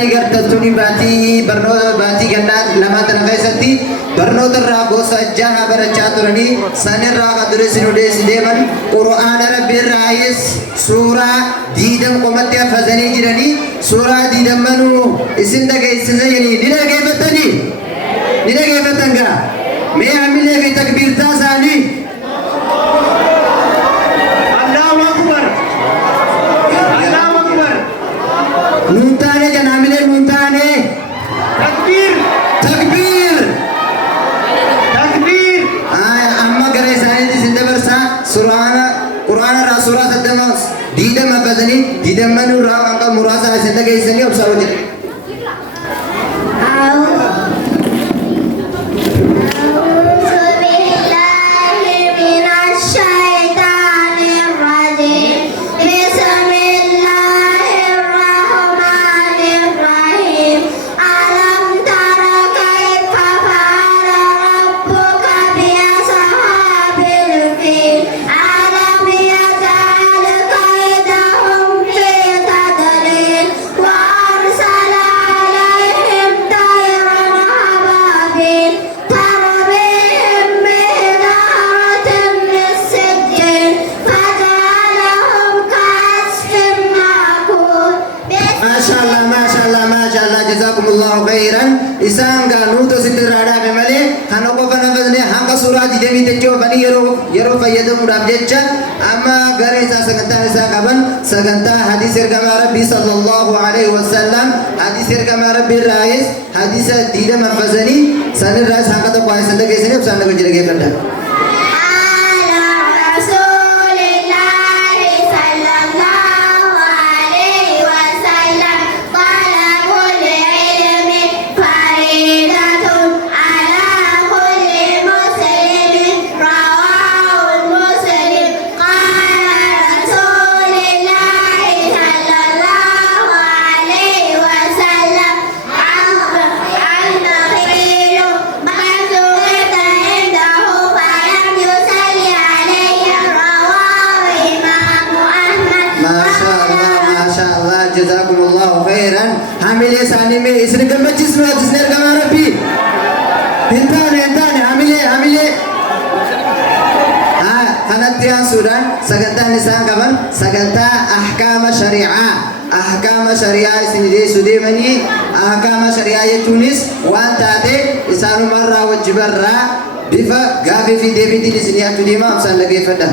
isaanii gartattuuni baatii barnoota baatii gannaa lama tana keessatti barnoota irraa gosa jaha barachaa turanii sanirraa kan dureessin odeessi deeman qura'aana rabbiirraayis suuraa diidam qomatti hafazanii jiranii suuraa diidammanuu isin dhageessisanii ni dhageeffatan gaa mee hamilee fi takbiirtaa isaanii Nuntane janamile nuntane takbir takbir takbir amma gara isaanii sinde barsa surana qur'ana ra surah sadamas dida mafazani dida manu ra angka murasa sinde gaisani obsawati isaan ganuuto sitirraadhaa fi malee kan qofa nafasne hanga suuraa didamii techoofanii yeroo fayyadamuudhaaf jecha amma gara isaa sagantaan isaa qaban sagantaa hadiis ergamaa rabbii sallallahu alaihi wasallam hadiis ergamaa rabbii irraayis hadiisa diidama nafasanii sanirraas hanga tokko isaan dhageessanii ibsaan dhaga jedhageeffadha. Hamile sani me isne gamachis me jisner kama rabbi hintane hamile kanattiyan sudan saganta nisan kaban saganta ahkama syariah isni de sudemani ahkama syariah yetunis wan taate isanu marra wajibarra bifa gafi fi debiti isni atu dima amsan lagi fada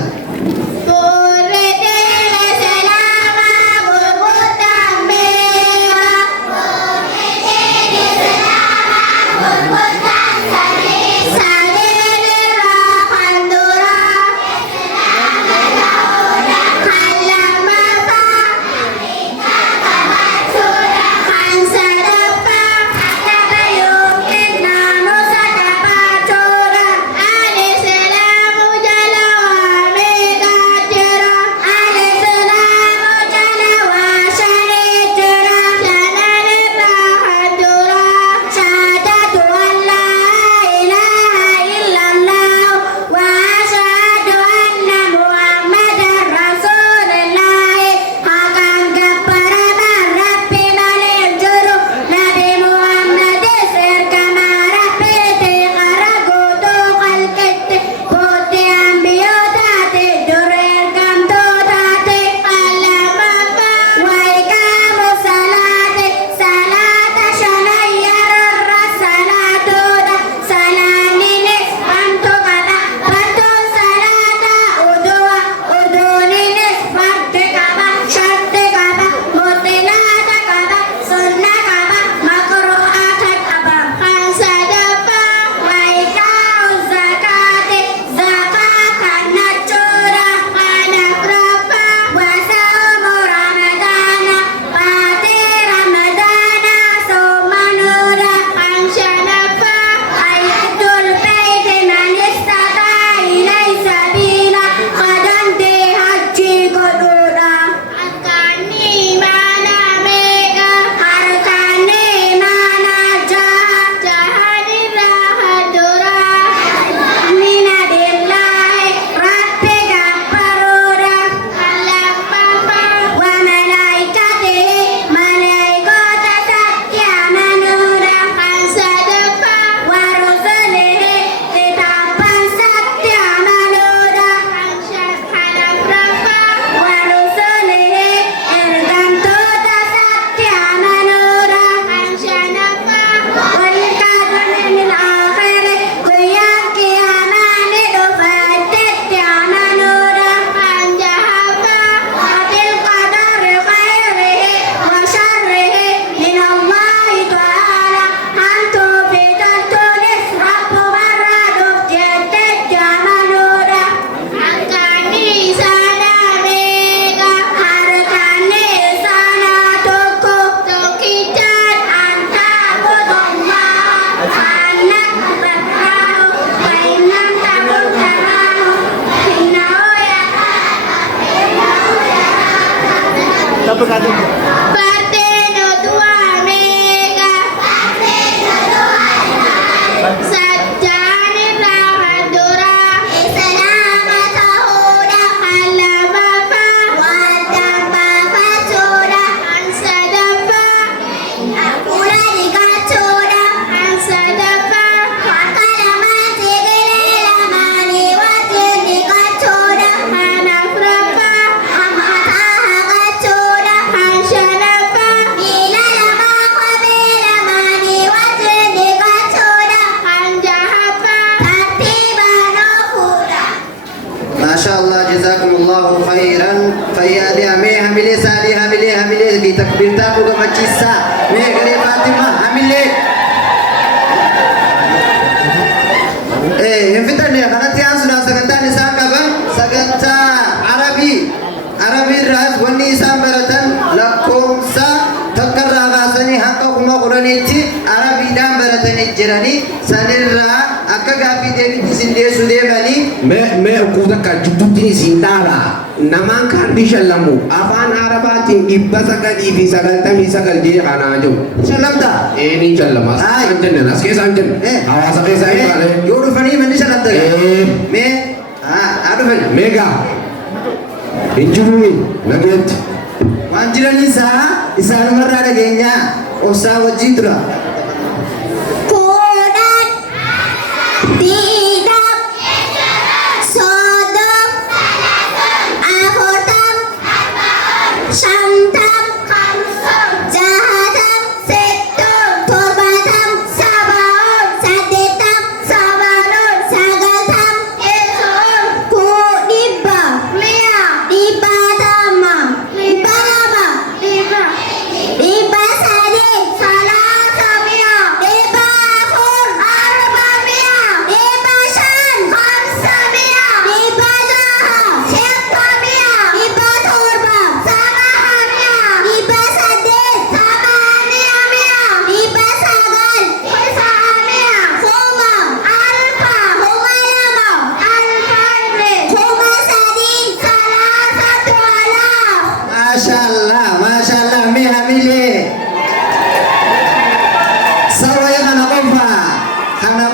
Jazakumullahu khairan. Fayyadi ame hamile sali hamile di takbir ta ko macisa me gare Fatima hamile yang fitan ya karena tiang sudah saganta ni sangka bang saganta Arabi ras wani sambaratan lakum sa takarra gasani hakka kuma qurani Arabi dam baratani jirani sanirra akka gafi devi sinde sudebani me ko da ka jututi sindara naman kan bishallamu afan arabatin ibasa ka di sagalta mi sagal di kana jo shallamta ni shallama sanjan na ske sanjan awasa ke sai wale yoru fani mani shallamta me adu fani mega injurumi naget wanjirani isa marra dagenya osa wajidra kodat tidak sodok ahotam shantam jahatam setum torbatam sabaon sadetam sabanon sagatam esom kudibba lia dibadama dibadama dibasade salasamia dibafur arbamia dibashan khamsamia dibajaha syekhamia dibaturba samahamia dibasade samaniamia dibasagal sahamia khoma alfa humayama alfaine khoma sadin salasatu alaf. Masya Allah me hamile sawaya kana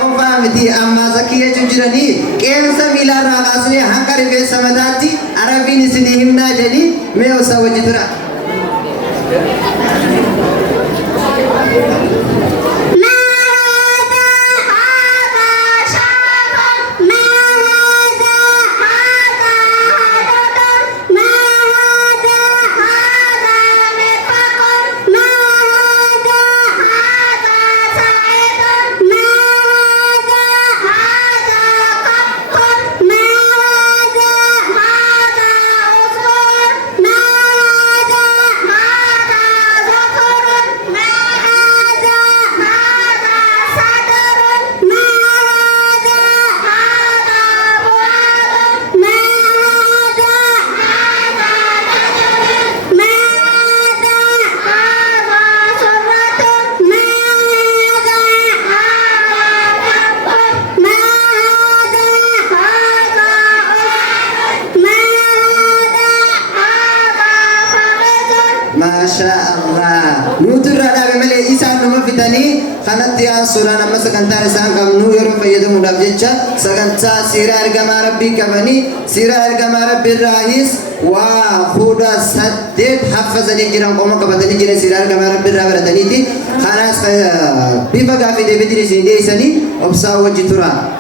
kofa miti amma zakiya junjirani kensa milara asli hankari be samadati arabini sini himna jani me osa wajitra Masya Allah nutur ada memele isan nama fitani kanat ya surah nama sekantara sangkam nu yoro fayyadu mudab jecha sekanta sirah argama rabbi kamani sirah argama rabbi rahis wa khuda saddid hafazani jiran koma kabatani jiran sirah argama rabbi rabaratani ti khalas biba gafi debi diri sini isani obsa wajitura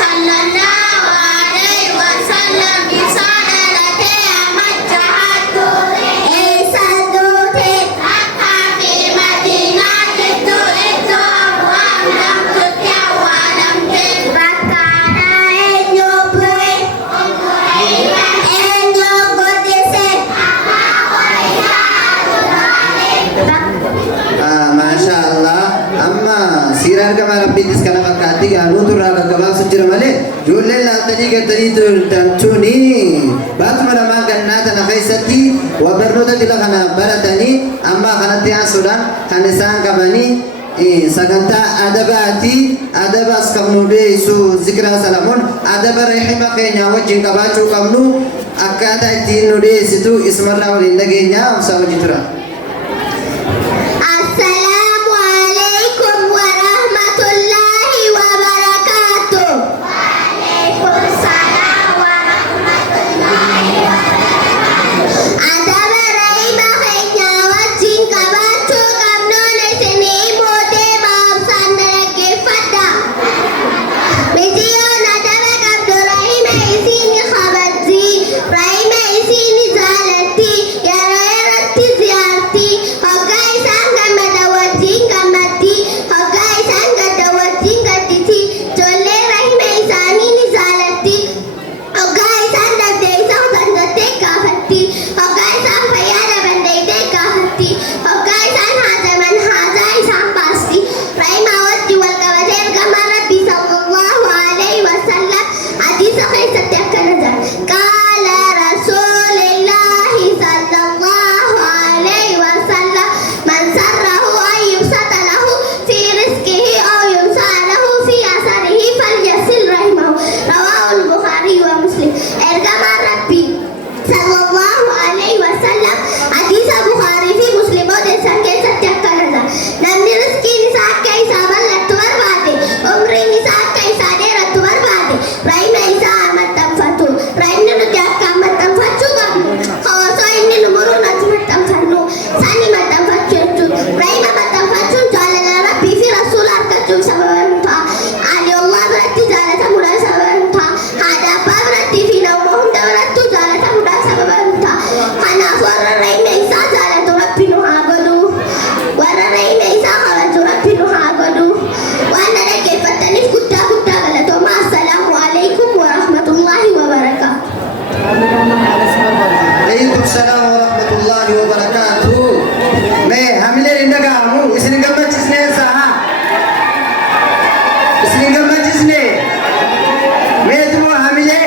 Sallallahu ijoolleen laaltanii galtanii turtanii baatuma lamaan gannaa tana keessatti waa barnoota jila kana baratanii amma kanatti aansuudhaan kan isaan qabanii sagantaa adabaati. Adabas qabnu deessu zikraa salamuun adaba rihima keenya wajjin qabaachuu qabnu akkaataa ittiin nu deessitu ismarraa waliin dhageenya amsaa wajji tura. Assalamu alaikum wa rahmatullahi wa barakatuh. Waalaikumsalam wa rahmatullahi wa barakatuh. Adaba rihima keenya wajjin qabaachuu qabnu isinii mootee maamsaan dhaggeeffadha. Biyyoon adaba qabdu rahima isiini kabajji, rahima isiini jaalatti, yeroo irratti ziyaarti, hoggaa isaan gammada wajjin gammatti, hoggaa isaan gadda wajjin gadditi, ijoollee rahima isaanii ni jaalatti, hoggaa isaan dhabde isaan dandattee gaafatti, hoggaa isaan fayyaa dhaban deeytee gaafatti, hoggaa isaan haajaman haajaa isaan baasti. Rahima wajji wal qabatee ergamaa Rabbii sallallahu alaihi wasallam hadiisa keessatti akkana jedha. Qaala rasuulillahi sallallahu alaihi wasallam man sarrahu an yubsata lahu fi rizqihi aw yumsa'a lahu fi asarihi falyasil rahimahu. Rawahu al-Bukhari wa Muslim. Ergamaa Rabbii sallallahu alaihi wasallam hadiisa Bukhari fi Muslim odeessan keessatti akkana jedha. Namni rizqiin isaa akka isaa bal'attu barbaade, umriin isaa akka isaa dheerattu barbaade, rahima isaa maxxanfatu. Rahimni nuti akka maxxanfachuu qabnu osoo inni nu muruu nuti maxxanfannu sani maxxanfachuu jechuudha. Rahima maxxanfachuun jaalala Rabbii fi Rasuula argachuuf sababa nu ta'a. Haadha Allah biratti jaalatamuudhaan sababa nu ta'a. Haadha abbaa birattii fi nama hunda birattuu jaalatamuudhaan sababa nu ta'a. Kanaaf warra rahima isaa jaalatu Rabbi nu haa godhu. Warra rahima isaa kabaju Rabbi nu haa godhu. Waan na dhaggeeffattaniif guddaa guddaa galatooma. Assalaamu alaikum wa rahmatullahi wa barakaatuh. Waalaikumsalam warahmatullahi wabarakatuh. Mee hamilee hin dhaga'amu isin hin gammachiisne eessaa? Isin hin gammachiisne? Meetumoo hamilee?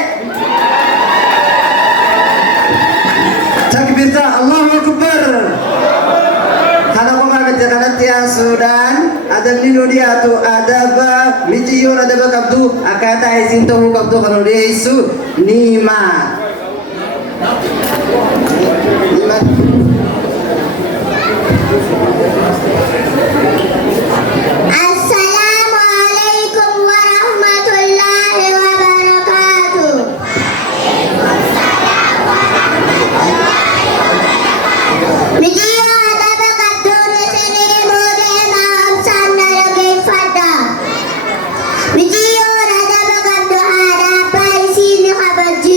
Takbirta Allahu akbar. Kana qofa miti kanatti aansuudhaan adabni nu dhiyaatu adaba miciyyoon adaba qabdu akkaataa isin ta'uu qabdu kan nu dhiyeessu niima. Assalamu alaikum wa rahmatullahi wa barakatuh. Biyyoon adaba qabduun isinii mootee maamsaan dhaggeeffadha. Biyyoon adaba qabdu haadha abbaa isiini kabajji.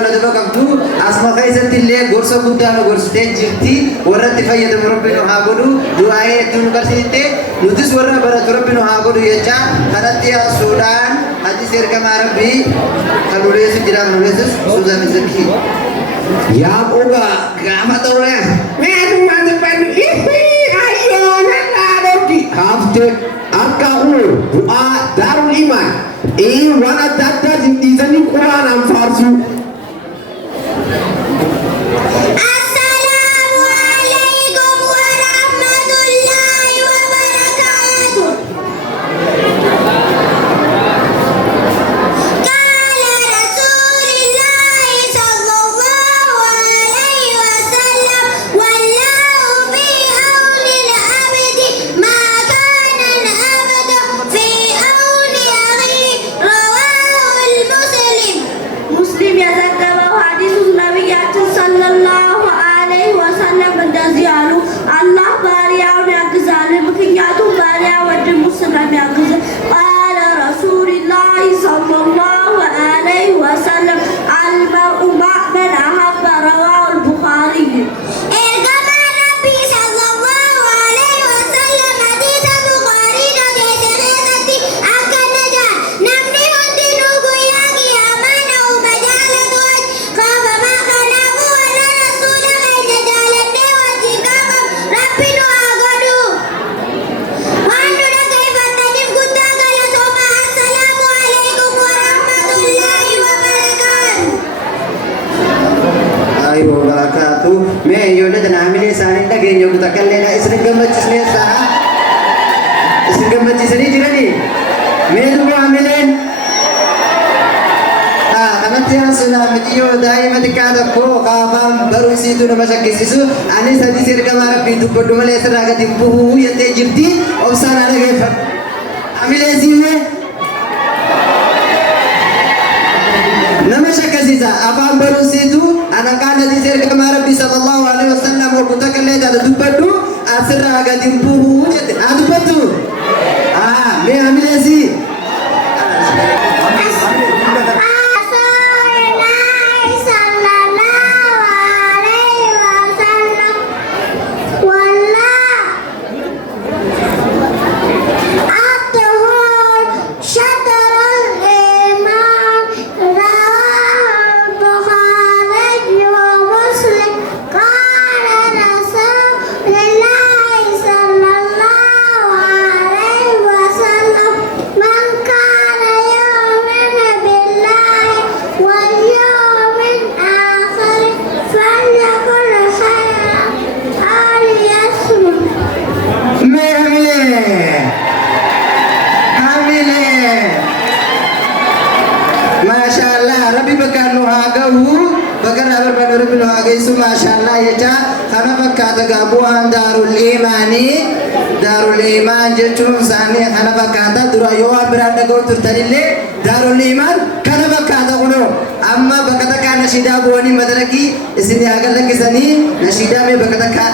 wala daba qabdu asma khaysati illee gorsa guddaa nu gorsitee jirti warratti fayyadamu rabbi nu haa godhu du'aa'ee hedduu nu barsiiste nutis warra baratu rabbi nu haa godhu jecha kanatti yaasuudhaan hadis ergamaa rabbii kan uleessu jiraaf uleessus suuzan zakii yaa qoga gaafa xaure meetummaa dubbannu ayyoona dhaadhorti hafte akka du'aa daarul imaan waan adda addaa dhiisanii quraanaan faarsu. Ani sadi sirkama rabbi dubbadhu malee sirraa gadi buhuu jettee jirti obsaan haa dhageeffadhu. Amilee siimee nama shakkisiisa afaan barumsiitu anakaan sadi sirkama rabbi sallallahu alaihi wasallam wakkuta kallee taata dubbadhu asirraa gadi buhuu jette haa dubbattu. Mee amilee sii. Masyaallah jecha kana fakkaata bu'aan daarul imaan jechuun isaanii kana fakkaata dura yoo waan biraan dhaga'u turtanillee daarul imaan kana fakkaata kunoo amma bakka takkaa nashiidaa bu'anii madarakii isin yaa lakkisanii nashiidaa mee bakka takkaa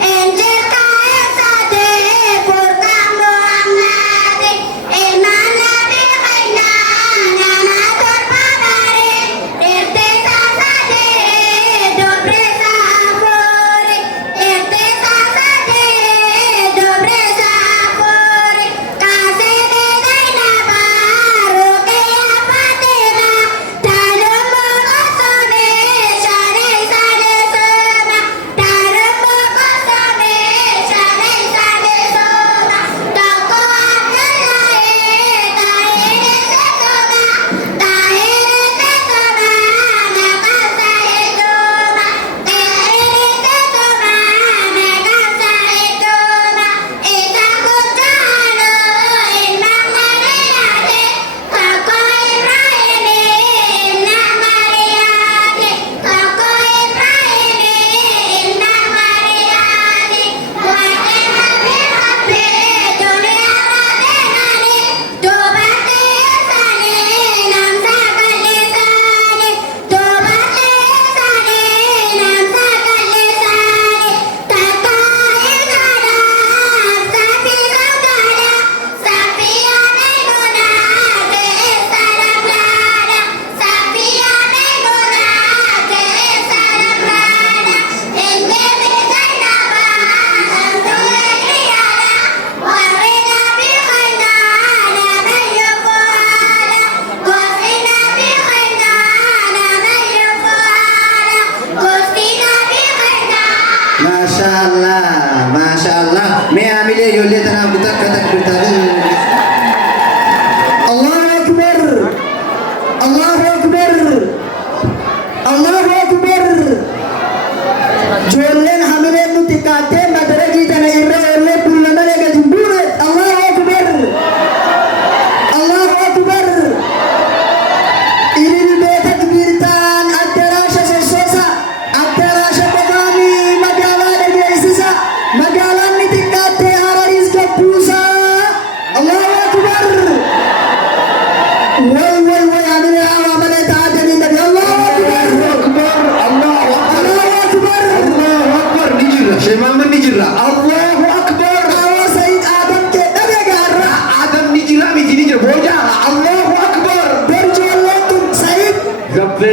Angel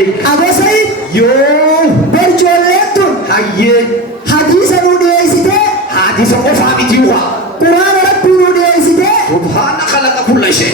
Abo Said Yoo. berjollettun Hayyee. hadiisa nu dhiyeessite Haadisa qofaa miti waa. quraana rabbii nu dhiyeessite Subhaana khalaqa kulla shay.